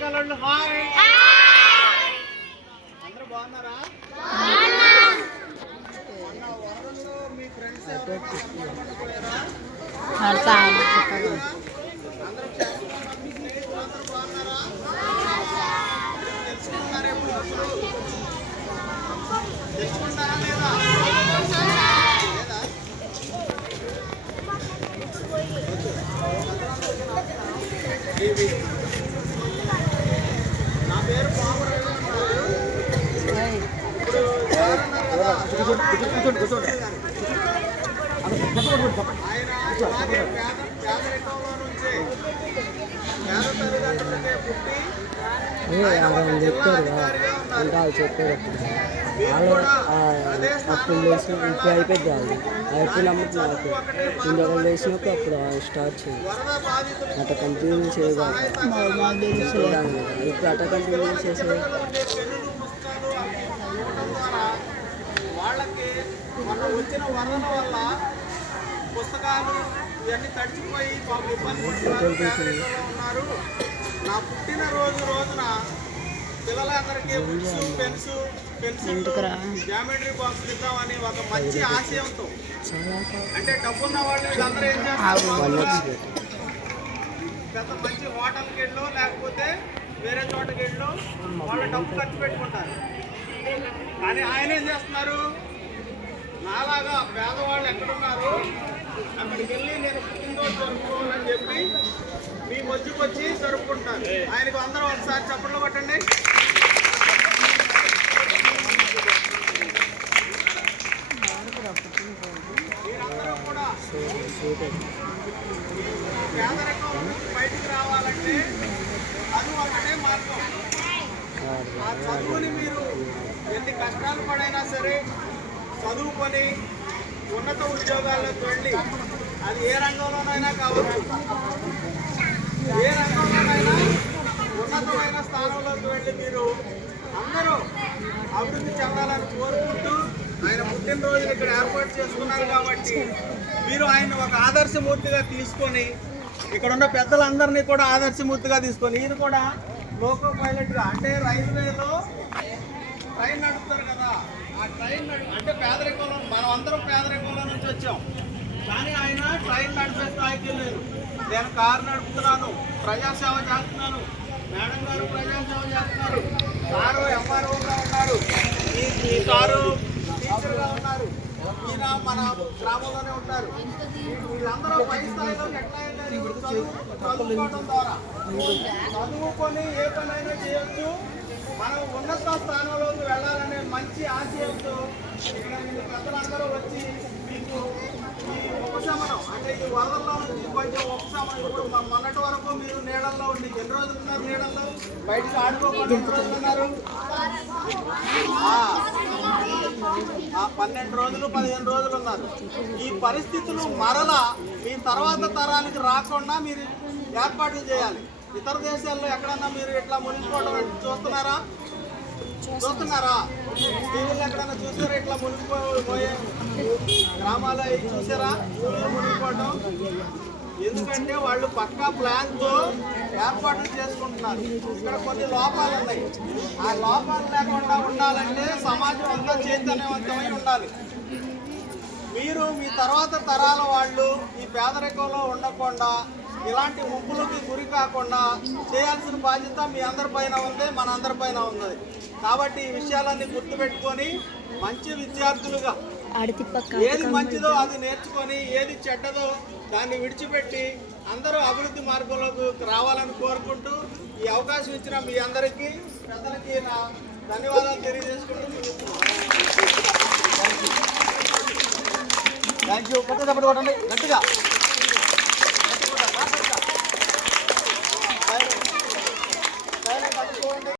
కలర్లు హాయ్ అందరూ బాగున్నారా మీ ఫ్రెండ్స్ తెచ్చుకుంటారా లేదా లేదా ఆయన చెప్పారు అంటే వాళ్ళు చెప్పారు వాళ్ళు కూడా ఆ, అదే అప్పుడు లేచి ఇప్పుడు అయిపోయింది వాళ్ళు అయిపోయినప్పుడు నాకు ముందు ఒకరు లేచినప్పుడు అప్పుడు స్టార్ట్ చేయాలి వరద అట్లా కంటిన్యూ చేయగలరు ఇప్పుడు అట్లా కంటిన్యూ చేసే ఉండే పెన్నులు పుస్తకాలు అవి ఇవ్వడం ద్వారా వాళ్ళకి మొన్న వచ్చిన వరదల వల్ల పుస్తకాలు ఇవన్నీ తడిచిపోయి పాపం ఇబ్బంది పడుతున్నారు ఉన్నారు. నా పుట్టిన రోజు రోజున పిల్లలందరికీ books pens pencil geometry box ఇద్దామని ఒక మంచి ఆశయంతో. అంటే డబ్బున్న వాళ్ళు వీళ్ళందరూ ఏం చేస్తారు? పెద్ద మంచి హోటల్కి వెళ్ళు లేకపోతే వేరే చోటకి వెళ్ళు. వాళ్ళ డబ్బు ఖర్చు పెట్టుకుంటారు. కానీ ఆయన ఏం చేస్తున్నారు? నాలాగా పేదవాళ్ళు ఎక్కడున్నారు? అక్కడికి వెళ్ళి నేను పుట్టినరోజు జరుపుకోవాలని చెప్పి మీ మధ్యకొచ్చి వచ్చి జరుపుకుంటారు ఆయనకు అందరూ ఒకసారి చప్పట్లు కొట్టండి మీరందరూ కూడా పేదరికం బయటికి రావాలంటే అది ఒకటే మార్గం ఆ చదువుని మీరు ఎన్ని కష్టాలు పడైనా సరే చదువుకొని ఉన్నత ఉద్యోగాల్లోకి వెళ్ళి అది ఏ రంగంలోనైనా కావచ్చు ఏ రంగంలోనైనా ఉన్నతమైన స్థానంలోకి వెళ్ళి మీరు అందరూ అభివృద్ధి చెందాలని కోరుకుంటూ ఆయన పుట్టినరోజులు ఇక్కడ ఏర్పాటు చేసుకున్నారు కాబట్టి మీరు ఆయన ఒక ఆదర్శమూర్తిగా తీసుకొని ఇక్కడ ఉన్న పెద్దలందరినీ కూడా ఆదర్శమూర్తిగా తీసుకొని ఈయన కూడా లోకో పైలట్గా అంటే రైల్వేలో ట్రైన్ నడుపుతారు కదా ఆ ట్రైన్ అంటే పేదరికంలో మనం అందరం పేదరికంలో నుంచి వచ్చాం. కానీ ఆయన ట్రైన్ నడిపే స్థాయికి వెళ్ళారు నేను కారు నడుపుతున్నాను ప్రజాసేవ చేస్తున్నాను మేడం గారు ప్రజాసేవ చేస్తున్నారు కారు ఎంఆర్ఓగా ఉన్నారు. ఈ కారు సారు టీచర్గా ఉన్నారు ఈయన మన గ్రామంలోనే ఉంటారు. వీళ్ళందరూ పై స్థాయిలో ఎట్లా చదువుకోవడం ద్వారా. చదువుకొని ఏ పనైనా చేయొచ్చు. మనం ఉన్నత స్థానంలోకి వెళ్ళాలనే మంచి ఆశయంతో ఇక్కడ పెద్దలందరూ వచ్చి మీకు ఈ ఉపశమనం అంటే ఈ వరదల్లో నుంచి కొంచెం ఉపశమనం ఇప్పుడు మొన్నటి వరకు మీరు నీళ్ళల్లో ఉండి ఎన్ని రోజులు ఉన్నారు నీళ్ళల్లో? బయటకు ఆడుకోకుండా ఎన్ని ఉన్నారు? పన్నెండు రోజులు పదిహేను రోజులు ఉన్నారు. ఈ పరిస్థితులు మరలా మీ తర్వాత తరానికి రాకుండా మీరు ఏర్పాట్లు చేయాలి. ఇతర దేశాల్లో ఎక్కడన్నా మీరు ఇట్లా మునిగిపోవడం చూస్తున్నారా? చూస్తున్నారా? టీవీలో ఎక్కడన్నా చూసారా ఇట్లా మునిగిపోయే గ్రామాలు అవి చూసారా? మునిగిపోవడం ఎందుకంటే వాళ్ళు పక్కా ప్లాన్తో ఏర్పాట్లు చేసుకుంటున్నారు. ఇక్కడ కొన్ని లోపాలు ఉన్నాయి. ఆ లోపాలు లేకుండా ఉండాలంటే సమాజం అంతా చైతన్యవంతమై ఉండాలి. మీరు మీ తర్వాత తరాల వాళ్ళు ఈ పేదరికంలో ఉండకుండా ఇలాంటి ముప్పులకి గురి కాకుండా చేయాల్సిన బాధ్యత మీ అందరిపైన ఉంది మన అందరిపైన ఉంది. కాబట్టి ఈ విషయాలన్నీ గుర్తుపెట్టుకొని మంచి విద్యార్థులుగా ఏది మంచిదో అది నేర్చుకొని ఏది చెడ్డదో దాన్ని విడిచిపెట్టి అందరూ అభివృద్ధి మార్గంలోకి రావాలని కోరుకుంటూ ఈ అవకాశం ఇచ్చిన మీ అందరికీ పెద్దలకి నా ధన్యవాదాలు తెలియజేసుకుంటూ థ్యాంక్ యూ కొట్టండి. గట్టిగా.